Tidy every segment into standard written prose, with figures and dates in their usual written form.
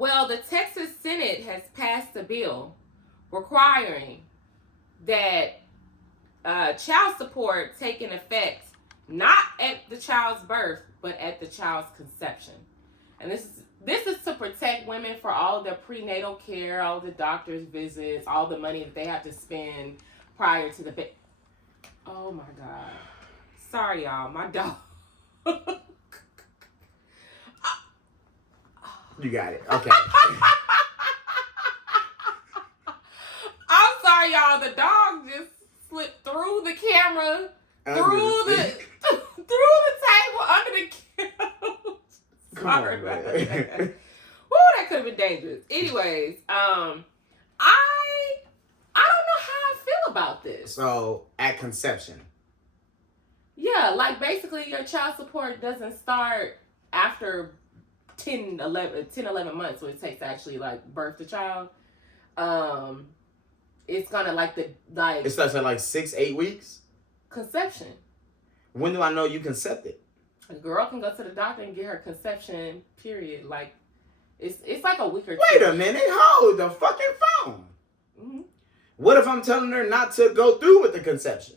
Well, the Texas Senate has passed a bill requiring that child support take an effect not at the child's birth, but at the child's conception. And this is to protect women for all of their prenatal care, all the doctor's visits, all the money that they have to spend prior to the Oh my God. Sorry, y'all. My dog. You got it. Okay. I'm sorry, y'all. The dog just slipped through the camera, through the table, under the couch. Sorry about that. Woo, that could have been dangerous. Anyways, I don't know how I feel about this. So, at conception. Yeah, like basically your child support doesn't start after 10, 11 months when it takes to actually like birth the child. It's gonna It starts at like 6-8 weeks? Conception. When do I know you concepted? A girl can go to the doctor and get her conception period. Like it's like a week or two. Wait a minute, hold the fucking phone. Mm-hmm. What if I'm telling her not to go through with the conception?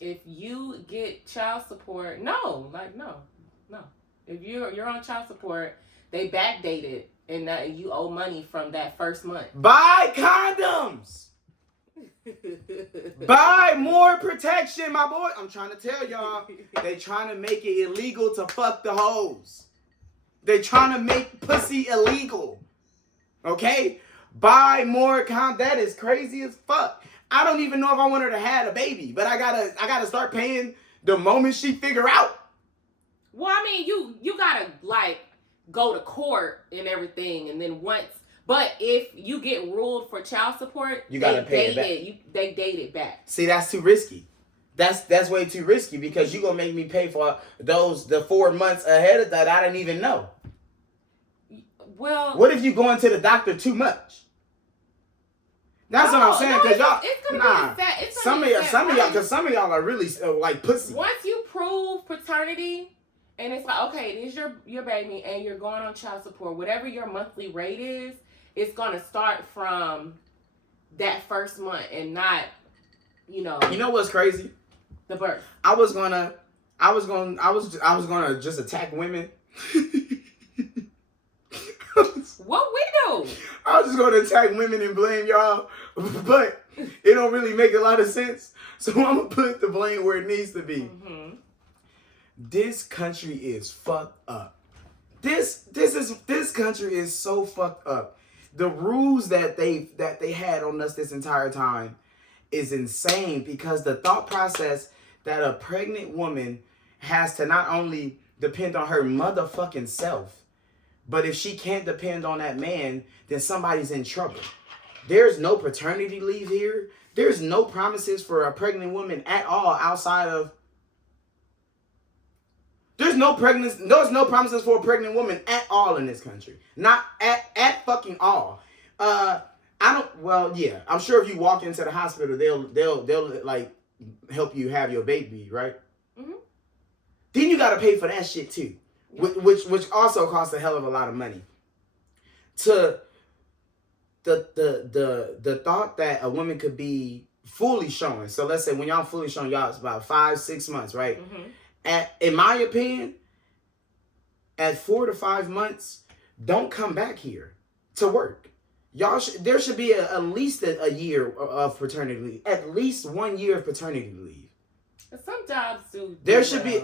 If you get child support, no. If you're on child support, they backdate it, and that you owe money from that first month. Buy condoms. Buy more protection, my boy. I'm trying to tell y'all, they trying to make it illegal to fuck the hoes. They trying to make pussy illegal. Okay? Buy more condoms. That is crazy as fuck. I don't even know if I want her to have a baby, but I gotta start paying the moment she figure out. Well, I mean, you gotta like go to court and everything, and then but if you get ruled for child support, you gotta pay it back. They date it back. See, that's too risky. That's way too risky because you gonna make me pay for the 4 months ahead of that I didn't even know. Well, what if you going to the doctor too much? That's what I'm saying. Cause y'all, some of y'all are really like pussy. Once you prove paternity, and it's like, okay, it is your baby, and you're going on child support, whatever your monthly rate is, it's gonna start from that first month, and not, You know what's crazy? The birth. I was gonna just attack women. What we do? I was just gonna attack women and blame y'all, but it don't really make a lot of sense. So I'm gonna put the blame where it needs to be. Mm-hmm. This country is fucked up. This country is so fucked up. The rules that they had on us this entire time is insane because the thought process that a pregnant woman has to not only depend on her motherfucking self, but if she can't depend on that man, then somebody's in trouble. There's no paternity leave here. There's no promises for a pregnant woman at all outside of... There's no promises for a pregnant woman at all in this country. Not at fucking all. I'm sure if you walk into the hospital, they'll like help you have your baby, right? Mm-hmm. Then you gotta pay for that shit too. Which also costs a hell of a lot of money. To the thought that a woman could be fully showing. So let's say when y'all fully showing, y'all it's about 5-6 months, right? Mm-hmm. In my opinion, at 4 to 5 months, don't come back here to work. There should be at least a year of paternity leave. At least 1 year of paternity leave. Some jobs do. There should be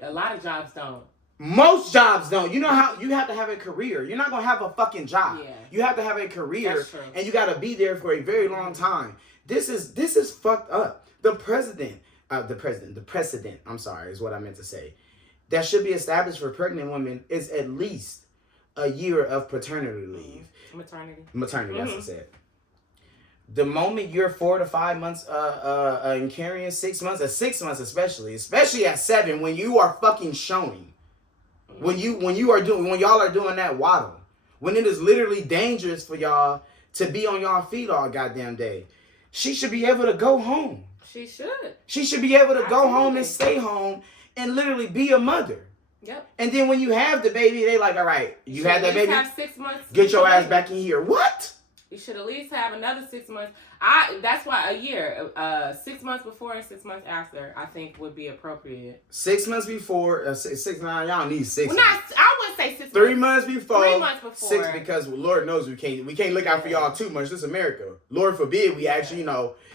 a lot of jobs don't. Most jobs don't. You know how you have to have a career. You're not gonna have a fucking job. Yeah. You have to have a career, and you gotta be there for a very long time. This is fucked up. The precedent. I'm sorry, is what I meant to say. That should be established for pregnant women is at least a year of paternity leave. Maternity. That's what I said. The moment you're 4 to 5 months and carrying 6 months, at 6 months especially at 7, when you are fucking showing. When y'all are doing that waddle, when it is literally dangerous for y'all to be on y'all feet all goddamn day, she should be able to go home. She should. She should be able to go home and stay home and literally be a mother. Yep. And then when you have the baby, they like, all right, you had that baby. Have 6 months. Get your ass back in here. What? You should at least have another 6 months. That's why a year, 6 months before and 6 months after, I think would be appropriate. 6 months before, 6 9. Y'all need 6. Well, I wouldn't say 6 months. 3 months before. 3 months before. 6 because Lord knows we can't look out for y'all too much. This is America. Lord forbid we actually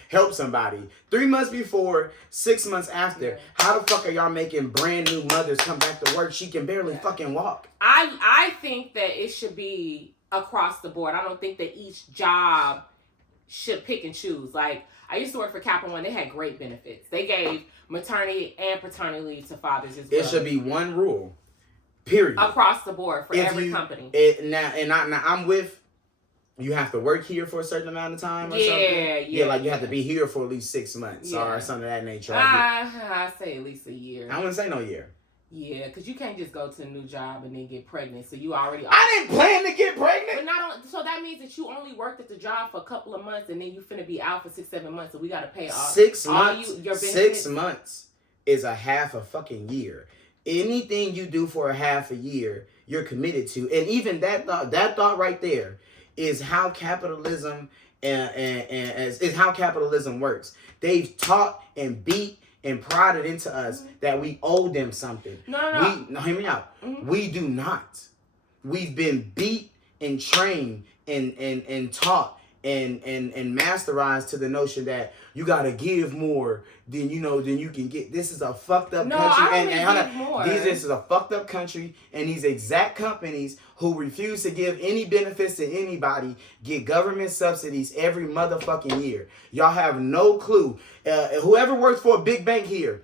help somebody. 3 months before, 6 months after. Yeah. How the fuck are y'all making brand new mothers come back to work? She can barely fucking walk. I think that it should be across the board. I don't think that each job should pick and choose. Like, I used to work for Capital One. They had great benefits. They gave maternity and paternity leave to fathers as well. It should be one rule, period. Across the board for every company. Now I'm with, you have to work here for a certain amount of time or something? Yeah, like you have to be here for at least 6 months or something of that nature. I say at least a year. I wouldn't say no year. Yeah, because you can't just go to a new job and then get pregnant. So you already... I didn't plan to get pregnant. But so that means that you only worked at the job for a couple of months and then you finna be out for 6, 7 months. So we got to pay off 6 months. Your benefits. 6 months is a half a fucking year. Anything you do for a half a year, you're committed to. And even that thought right there is how capitalism is how capitalism works. They've taught and beat and prodded into us that we owe them something. No, hear me out. We do not. We've been beat and trained and taught and masterized to the notion that you gotta give more than you can get. This is a fucked up country. This is a fucked up country, and these exact companies who refuse to give any benefits to anybody get government subsidies every motherfucking year. Y'all have no clue. Whoever works for a big bank here,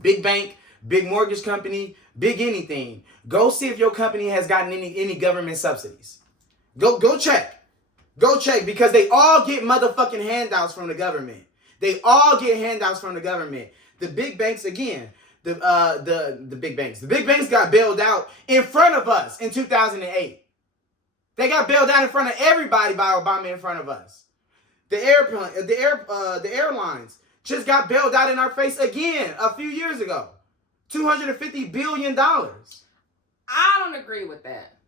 big bank, big mortgage company, big anything, go see if your company has gotten any government subsidies. Go check. Go check, because they all get motherfucking handouts from the government. They all get handouts from the government. The big banks, again, the big banks. The big banks got bailed out in front of us in 2008. They got bailed out in front of everybody by Obama in front of us. The airlines just got bailed out in our face again a few years ago. $250 billion. I don't agree with that.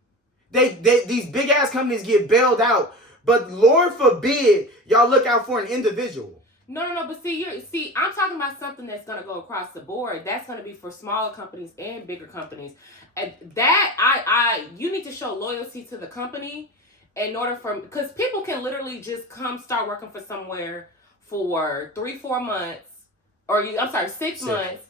These big ass companies get bailed out. But Lord forbid y'all look out for an individual. No. But see, I'm talking about something that's gonna go across the board. That's gonna be for smaller companies and bigger companies. And that you need to show loyalty to the company in order because people can literally just come start working for somewhere for 3-4 months, 6 months,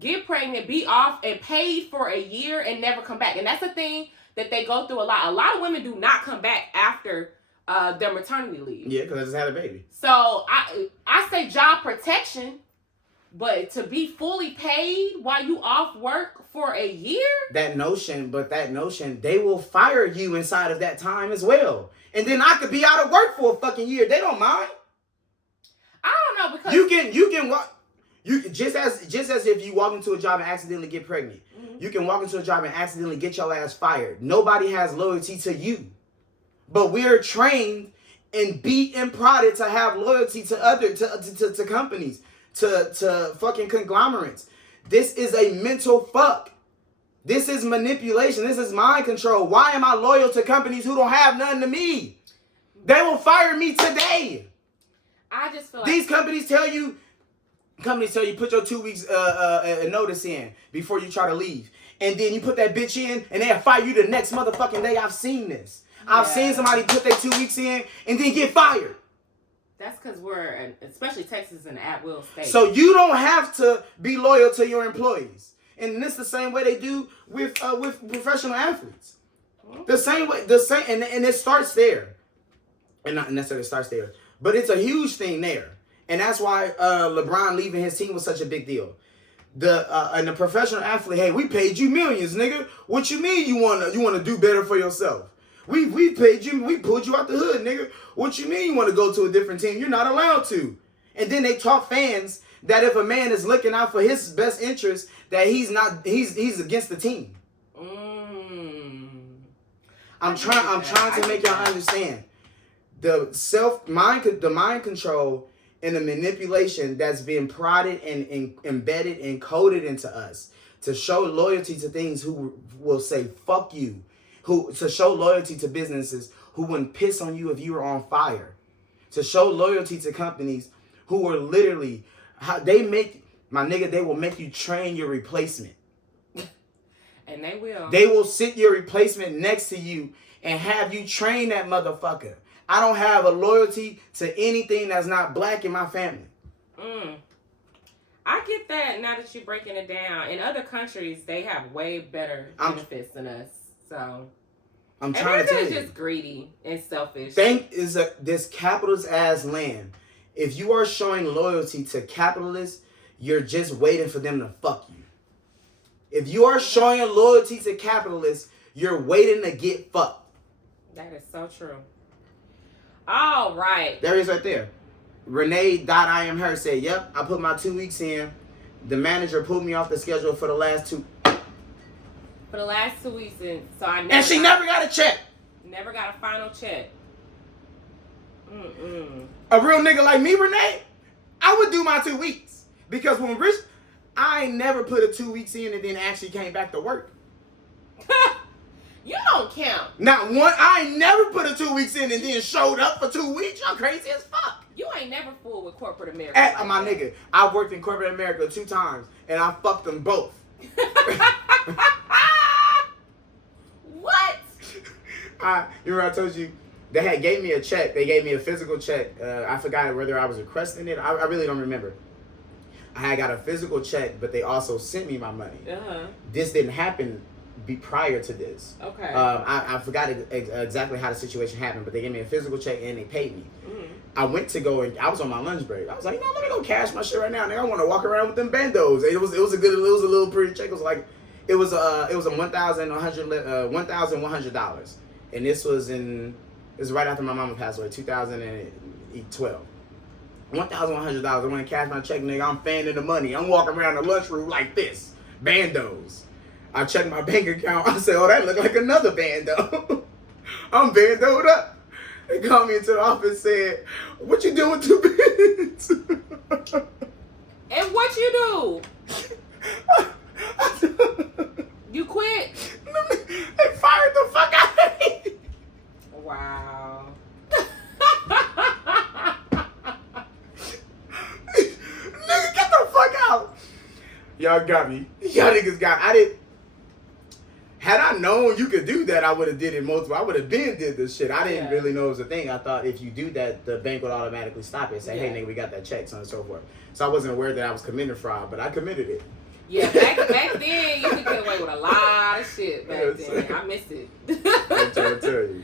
get pregnant, be off, and paid for a year and never come back. And that's the thing that they go through a lot. A lot of women do not come back after their maternity leave. Yeah, because I just had a baby. So I say job protection, but to be fully paid while you off work for a year? That notion, they will fire you inside of that time as well. And then I could be out of work for a fucking year. They don't mind. I don't know, because you can walk. You just as if you walk into a job and accidentally get pregnant. Mm-hmm. You can walk into a job and accidentally get your ass fired. Nobody has loyalty to you. But we're trained and beat and prodded to have loyalty to companies, to fucking conglomerates. This is a mental fuck. This is manipulation. This is mind control. Why am I loyal to companies who don't have none to me? They will fire me today. I just feel like these companies tell you put your 2 weeks notice in before you try to leave. And then you put that bitch in and they'll fire you the next motherfucking day. I've seen this. I've seen somebody put their 2 weeks in and then get fired. That's because especially Texas, an at-will state. So you don't have to be loyal to your employees. And this the same way they do with professional athletes. The same way, and it starts there. And not necessarily starts there, but it's a huge thing there. And that's why LeBron leaving his team was such a big deal. And the professional athlete, hey, we paid you millions, nigga. What you mean you wanna do better for yourself? We paid you, we pulled you out the hood, nigga. What you mean you want to go to a different team? You're not allowed to. And then they taught fans that if a man is looking out for his best interest, that he's against the team. I'm trying to make y'all understand the mind control and the manipulation that's being prodded and embedded and coded into us to show loyalty to things who will say fuck you, to show loyalty to businesses who wouldn't piss on you if you were on fire, to show loyalty to companies who are literally, they will make you train your replacement. And they will. They will sit your replacement next to you and have you train that motherfucker. I don't have a loyalty to anything that's not black in my family. I get that now that you're breaking it down. In other countries, they have way better benefits than us. So, I'm trying to tell you. America is just greedy and selfish. This capitalist ass land. If you are showing loyalty to capitalists, you're just waiting for them to fuck you. If you are showing loyalty to capitalists, you're waiting to get fucked. That is so true. All right. There he is right there. Renee.IamHer said, yep, I put my 2 weeks in. The manager pulled me off the schedule for the last 2. For the last 2 weeks, so I never. And she never got a check. Never got a final check. A real nigga like me, Renee, I would do my 2 weeks. Because when Rich, I ain't never put a 2 weeks in and then actually came back to work. You don't count. Not one. I ain't never put a 2 weeks in and then showed up for 2 weeks. Y'all crazy as fuck. You ain't never fooled with corporate America. My nigga, I worked in corporate America 2 times and I fucked them both. What? You remember I told you they had gave me a check. They gave me a physical check. I forgot whether I was requesting it. I really don't remember. I had got a physical check, but they also sent me my money. This didn't happen prior to this. Okay. I forgot exactly how the situation happened, but they gave me a physical check and they paid me. I went to go and I was on my lunch break. I was like, I'm gonna go cash my shit right now. Nigga, I want to walk around with them bandos. It was a little pretty check. It was like it was a $1,100, and this was right after my mama passed away, 2012. $1,100. I want to cash my check, nigga. I'm fanning the money. I'm walking around the lunchroom like this, bandos. I checked my bank account. I said, oh, that look like another bando. I'm bandoed up. They called me into the office, said, what you doing with 2 bids? And what you do? You quit? They fired the fuck out of me. Wow. Nigga, get the fuck out. Y'all got me. Y'all niggas got Had I known you could do that, I would have did it multiple. I would have been did this shit. I didn't really know it was a thing. I thought if you do that, the bank would automatically stop it. Say, hey, nigga, we got that check, so on and so forth. So I wasn't aware that I was committing fraud, but I committed it. Yeah, back then, you could get away with a lot of shit back then. I miss it. I'm trying to tell you.